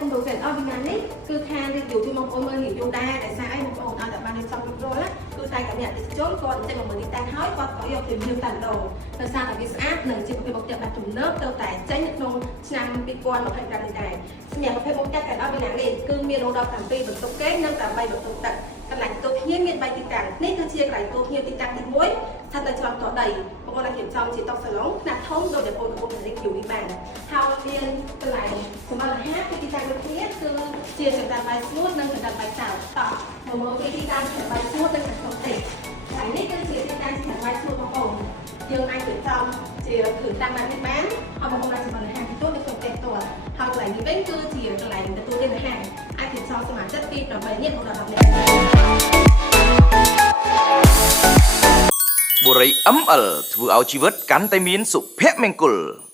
គម្រោងទាំងអស់ពីថ្ងៃនេះគឺខាងរៀបចំជួយបងប្អូនមើលរៀបចំដែរតែសារអីបងប្អូនឲ្យតែបានរៀបចំគ្រប់គ្រាន់ណាគឺតែកញ្ញាទេសចរគាត់ចេញមកមើលទីតាំងហើយគាត់ក៏យកទៅរៀបតែម្ដងដោយសារតែវាស្អាតនិងជាប្រភេទមកទៀតបែបទំនើបទៅតែចេញក្នុងឆ្នាំ2025នេះដែរសម្រាប់ប្រភេទមកទៀតទាំងអស់ពីថ្ងៃនេះគឺមានរហូតដល់7បន្ទប់គេនិងតែ3បន្ទប់ទឹកកន្លែងទទួលភ្ញៀវមាន3ទីតាំងនេះគឺជាកន្លែងទទួលភ្ញៀវទីតាំងទី1ស្ថិតនៅចំតដីបងប្អូនអាចរៀបចំជាតុសាឡុងខ្នាតធំដូចតែបងប្អូនរៀបនេះបានហើយមានកន្លែងសម្រាប់អាហារគឺទីតាំងដូចគ្នាគឺជាចង្ក្រានបាយស្ងួតនិងចង្ក្រានបាយសៅតោះមកពីទីតាំងចង្ក្រានបាយស្ងួតនិងចង្ក្រានទេកន្លែងនេះគឺជាទីតាំងចង្ក្រានបាយស្ងួតបងប្អូនយើងអាចរៀបចំជាគ្រឿងតាំងបាននេះបានហើយបងប្អូនអាចសម្រាប់អាហារទី2នៅក្នុងផ្ទះផ្ទាល់ហើយកន្លែងនេះវិញគឺជាកន្លែងទទួលទានអាហារអាចរៀបចំសមាជិកពី8នាក់ដល់10នាក់បុរី ML ធ្វើឲ្យជីវិតកាន់តែមានសុភមង្គល